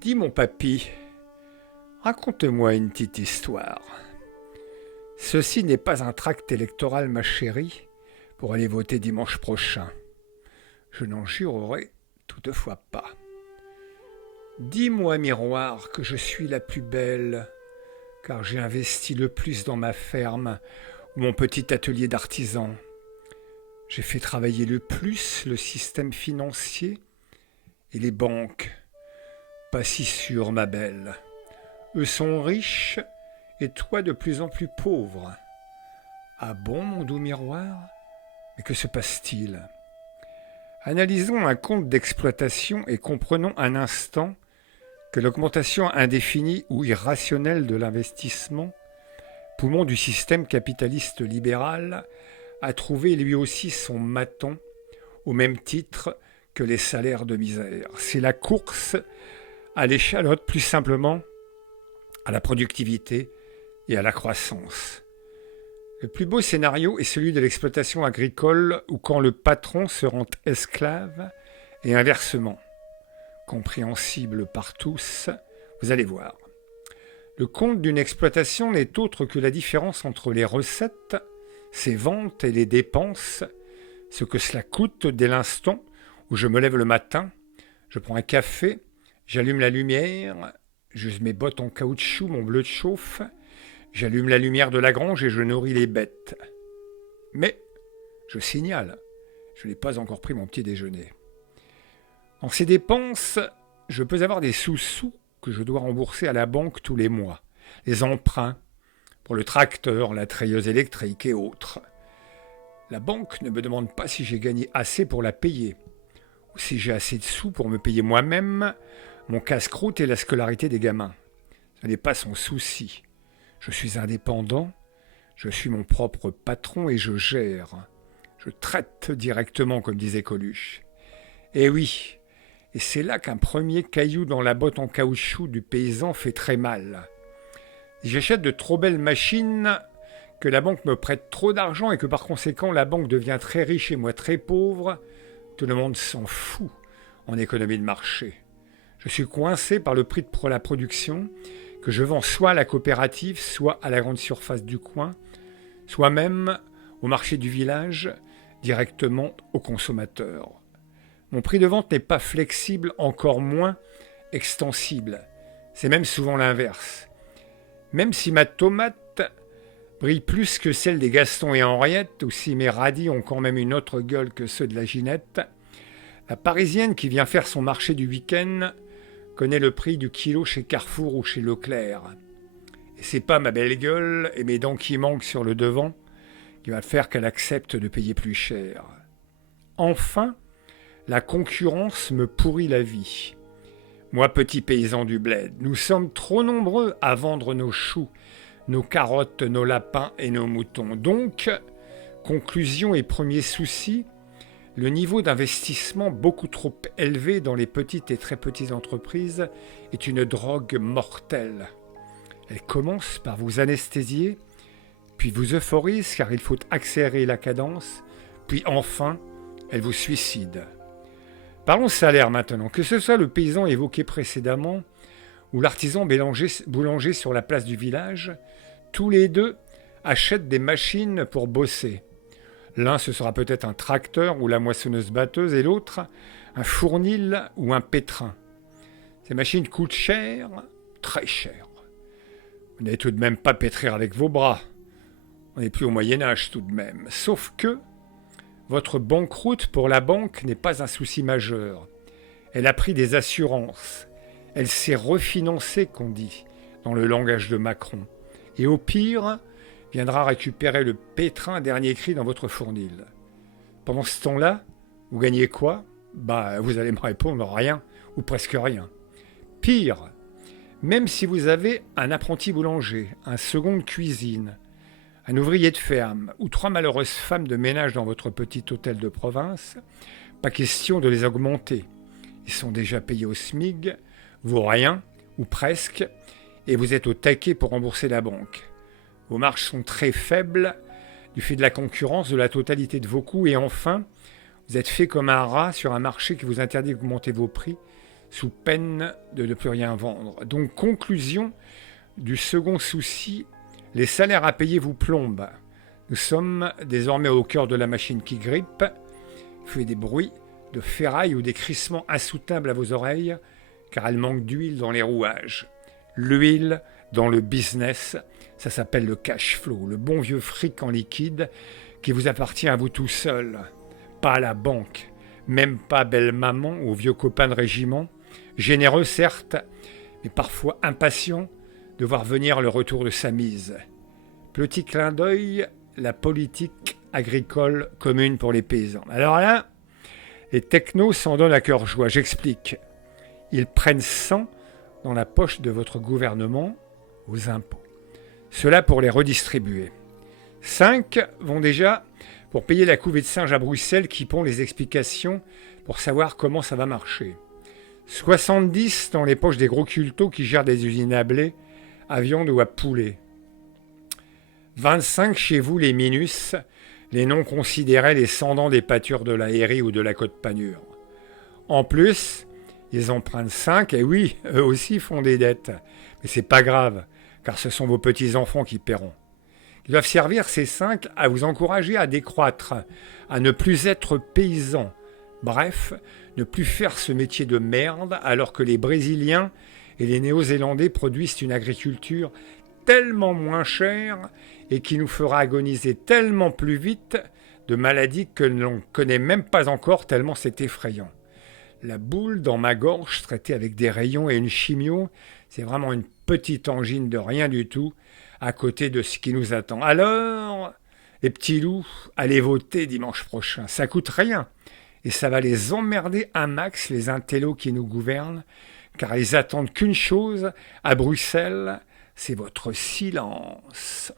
Dis mon papy, raconte-moi une petite histoire. Ceci n'est pas un tract électoral, ma chérie, pour aller voter dimanche prochain. Je n'en jurerai toutefois pas. Dis-moi, miroir, que je suis la plus belle, car j'ai investi le plus dans ma ferme ou mon petit atelier d'artisan. J'ai fait travailler le plus le système financier et les banques. Pas si sûr, ma belle. Eux sont riches et toi de plus en plus pauvre. Ah bon, mon doux miroir? Mais que se passe-t-il? Analysons un compte d'exploitation et comprenons un instant que l'augmentation indéfinie ou irrationnelle de l'investissement, poumon du système capitaliste libéral, a trouvé lui aussi son maton au même titre que les salaires de misère. C'est la course à l'échalote, plus simplement à la productivité et à la croissance. Le plus beau scénario est celui de l'exploitation agricole où quand le patron se rend esclave et inversement. Compréhensible par tous, vous allez voir. Le compte d'une exploitation n'est autre que la différence entre les recettes, ses ventes et les dépenses, ce que cela coûte dès l'instant où je me lève le matin, je prends un café, j'allume la lumière, j'use mes bottes en caoutchouc, mon bleu de chauffe, j'allume la lumière de la grange et je nourris les bêtes. Mais, je signale, je n'ai pas encore pris mon petit déjeuner. En ces dépenses, je peux avoir des sous-sous que je dois rembourser à la banque tous les mois. Les emprunts pour le tracteur, la treilleuse électrique et autres. La banque ne me demande pas si j'ai gagné assez pour la payer, ou si j'ai assez de sous pour me payer moi-même mon casse-croûte et la scolarité des gamins. Ce n'est pas son souci. Je suis indépendant, je suis mon propre patron et je gère. Je traite directement, comme disait Coluche. Et oui, et c'est là qu'un premier caillou dans la botte en caoutchouc du paysan fait très mal. Si j'achète de trop belles machines, que la banque me prête trop d'argent et que par conséquent la banque devient très riche et moi très pauvre, tout le monde s'en fout en économie de marché. Je suis coincé par le prix de la production que je vends soit à la coopérative, soit à la grande surface du coin, soit même au marché du village, directement au consommateur. Mon prix de vente n'est pas flexible, encore moins extensible. C'est même souvent l'inverse. Même si ma tomate brille plus que celle des Gaston et Henriette, ou si mes radis ont quand même une autre gueule que ceux de la Ginette, la Parisienne qui vient faire son marché du week-end connaît le prix du kilo chez Carrefour ou chez Leclerc. Et c'est pas ma belle gueule et mes dents qui manquent sur le devant qui va faire qu'elle accepte de payer plus cher. Enfin, la concurrence me pourrit la vie. Moi, petit paysan du bled, nous sommes trop nombreux à vendre nos choux, nos carottes, nos lapins et nos moutons. Donc, conclusion et premier souci, le niveau d'investissement beaucoup trop élevé dans les petites et très petites entreprises est une drogue mortelle. Elle commence par vous anesthésier, puis vous euphorise car il faut accélérer la cadence, puis enfin, elle vous suicide. Parlons salaire maintenant, que ce soit le paysan évoqué précédemment ou l'artisan boulanger sur la place du village, tous les deux achètent des machines pour bosser. L'un, ce sera peut-être un tracteur ou la moissonneuse-batteuse et l'autre, un fournil ou un pétrin. Ces machines coûtent cher, très cher. Vous n'allez tout de même pas pétrir avec vos bras. On n'est plus au Moyen-Âge tout de même. Sauf que votre banqueroute pour la banque n'est pas un souci majeur. Elle a pris des assurances. Elle s'est refinancée, qu'on dit, dans le langage de Macron. Et au pire, viendra récupérer le pétrin dernier cri dans votre fournil. Pendant ce temps-là, vous gagnez quoi? Vous allez me répondre rien, ou presque rien. Pire, même si vous avez un apprenti boulanger, un second de cuisine, un ouvrier de ferme ou 3 malheureuses femmes de ménage dans votre petit hôtel de province, pas question de les augmenter. Ils sont déjà payés au SMIG, vous rien, ou presque, et vous êtes au taquet pour rembourser la banque. Vos marges sont très faibles du fait de la concurrence de la totalité de vos coûts et enfin, vous êtes fait comme un rat sur un marché qui vous interdit d'augmenter vos prix sous peine de ne plus rien vendre. Donc, conclusion du second souci, les salaires à payer vous plombent. Nous sommes désormais au cœur de la machine qui grippe, fait des bruits de ferraille ou des crissements insoutenables à vos oreilles, car elle manque d'huile dans les rouages. L'huile dans le business, ça s'appelle le cash flow, le bon vieux fric en liquide qui vous appartient à vous tout seul, pas à la banque, même pas belle maman ou vieux copain de régiment, généreux certes, mais parfois impatient de voir venir le retour de sa mise. Petit clin d'œil, la politique agricole commune pour les paysans. Alors là, les technos s'en donnent à cœur joie. J'explique. Ils prennent 100 dans la poche de votre gouvernement aux impôts. Cela pour les redistribuer. 5 vont déjà pour payer la couvée de singe à Bruxelles qui pond les explications pour savoir comment ça va marcher. 70 dans les poches des gros cultos qui gèrent des usines à blé, à viande ou à poulet. 25 chez vous les minus, les non considérés, les cendants des pâtures de la Héry ou de la Côte Panure. En plus, ils empruntent 5, et oui, eux aussi font des dettes. Mais c'est pas grave, car ce sont vos petits-enfants qui paieront. Ils doivent servir ces 5 à vous encourager à décroître, à ne plus être paysans. Bref, ne plus faire ce métier de merde alors que les Brésiliens et les Néo-Zélandais produisent une agriculture tellement moins chère et qui nous fera agoniser tellement plus vite de maladies que l'on ne connaît même pas encore tellement c'est effrayant. La boule dans ma gorge traitée avec des rayons et une chimio, c'est vraiment une petite angine de rien du tout à côté de ce qui nous attend. Alors, les petits loups, allez voter dimanche prochain. Ça coûte rien et ça va les emmerder un max, les intellos qui nous gouvernent, car ils attendent qu'une chose à Bruxelles, c'est votre silence.